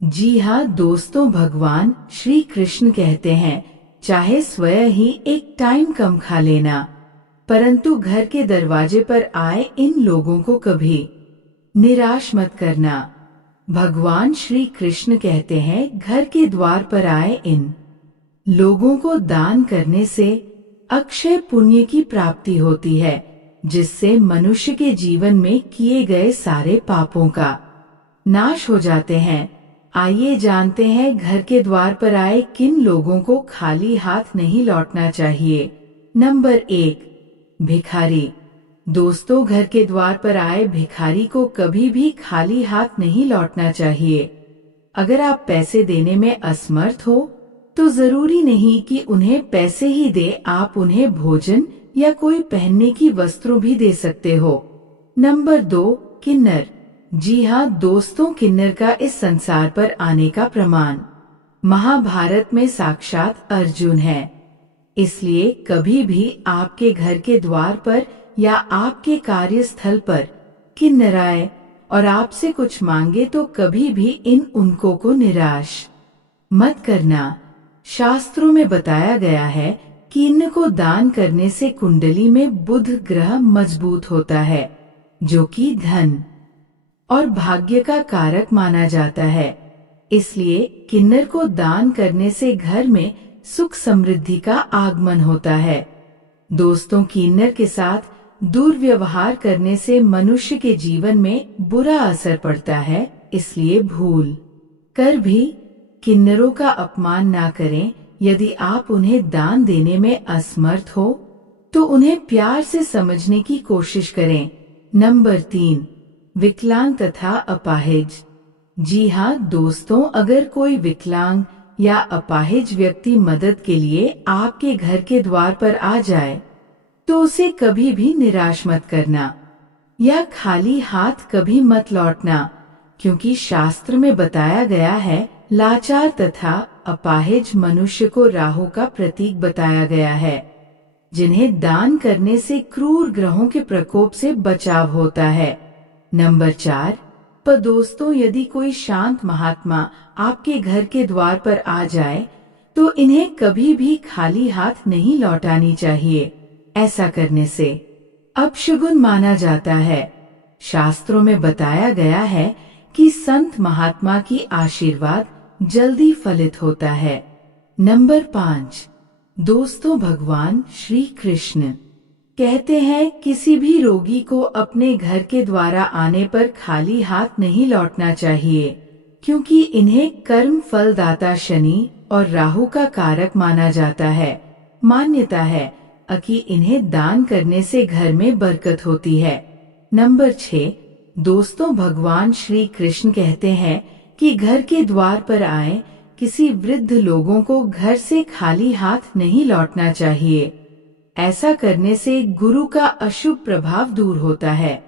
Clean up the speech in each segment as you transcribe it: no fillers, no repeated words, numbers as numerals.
जी हाँ दोस्तों, भगवान श्री कृष्ण कहते हैं, चाहे स्वयं ही एक टाइम कम खा लेना, परंतु घर के दरवाजे पर आए इन लोगों को कभी निराश मत करना। भगवान श्री कृष्ण कहते हैं, घर के द्वार पर आए इन लोगों को दान करने से अक्षय पुण्य की प्राप्ति होती है, जिससे मनुष्य के जीवन में किए गए सारे पापों का नाश हो जाते हैं। आइए जानते हैं घर के द्वार पर आए किन लोगों को खाली हाथ नहीं लौटना चाहिए। नंबर 1, भिखारी। दोस्तों, घर के द्वार पर आए भिखारी को कभी भी खाली हाथ नहीं लौटना चाहिए। अगर आप पैसे देने में असमर्थ हो तो जरूरी नहीं कि उन्हें पैसे ही दे, आप उन्हें भोजन या कोई पहनने की वस्त्र भी दे सकते हो। नंबर 2, किन्नर। जी हाँ दोस्तों, किन्नर का इस संसार पर आने का प्रमाण महाभारत में साक्षात अर्जुन है। इसलिए कभी भी आपके घर के द्वार पर या आपके कार्यस्थल पर किन्नर आए और आपसे कुछ मांगे तो कभी भी इन उनको को निराश मत करना। शास्त्रों में बताया गया है कि इन्न को दान करने से कुंडली में बुध ग्रह मजबूत होता है, जो कि धन और भाग्य का कारक माना जाता है। इसलिए किन्नर को दान करने से घर में सुख समृद्धि का आगमन होता है। दोस्तों, किन्नर के साथ दुर्व्यवहार करने से मनुष्य के जीवन में बुरा असर पड़ता है, इसलिए भूल कर भी किन्नरों का अपमान ना करें। यदि आप उन्हें दान देने में असमर्थ हो तो उन्हें प्यार से समझने की कोशिश करें। नंबर 3, विकलांग तथा अपाहिज। जी हाँ दोस्तों, अगर कोई विकलांग या अपाहिज व्यक्ति मदद के लिए आपके घर के द्वार पर आ जाए तो उसे कभी भी निराश मत करना या खाली हाथ कभी मत लौटना, क्योंकि शास्त्र में बताया गया है, लाचार तथा अपाहिज मनुष्य को राहु का प्रतीक बताया गया है, जिन्हें दान करने से क्रूर ग्रहों के प्रकोप से बचाव होता है। नंबर 4, पर दोस्तों, यदि कोई शांत महात्मा आपके घर के द्वार पर आ जाए तो इन्हें कभी भी खाली हाथ नहीं लौटानी चाहिए। ऐसा करने से अपशगुन माना जाता है। शास्त्रों में बताया गया है कि संत महात्मा की आशीर्वाद जल्दी फलित होता है। नंबर 5, दोस्तों, भगवान श्री कृष्ण कहते हैं, किसी भी रोगी को अपने घर के द्वारा आने पर खाली हाथ नहीं लौटना चाहिए, क्योंकि इन्हें कर्म फलदाता शनि और राहु का कारक माना जाता है। मान्यता है कि इन्हें दान करने से घर में बरकत होती है। नंबर 6, दोस्तों, भगवान श्री कृष्ण कहते हैं कि घर के द्वार पर आए किसी वृद्ध लोगों को घर से खाली हाथ नहीं लौटना चाहिए। ऐसा करने से गुरु का अशुभ प्रभाव दूर होता है।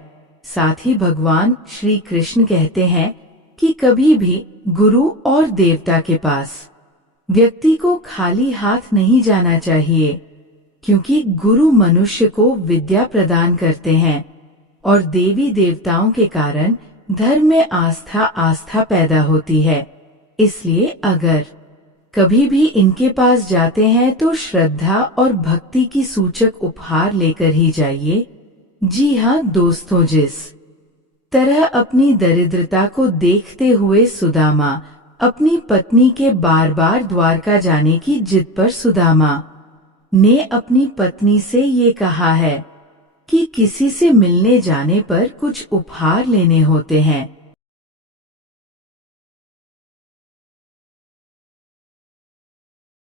साथ ही भगवान श्री कृष्ण कहते हैं कि कभी भी गुरु और देवता के पास व्यक्ति को खाली हाथ नहीं जाना चाहिए, क्योंकि गुरु मनुष्य को विद्या प्रदान करते हैं और देवी देवताओं के कारण धर्म में आस्था पैदा होती है। इसलिए अगर कभी भी इनके पास जाते हैं तो श्रद्धा और भक्ति की सूचक उपहार लेकर ही जाइए। जी हाँ दोस्तों, जिस तरह अपनी दरिद्रता को देखते हुए सुदामा अपनी पत्नी के बार बार द्वारका जाने की जिद पर सुदामा ने अपनी पत्नी से ये कहा है कि किसी से मिलने जाने पर कुछ उपहार लेने होते हैं।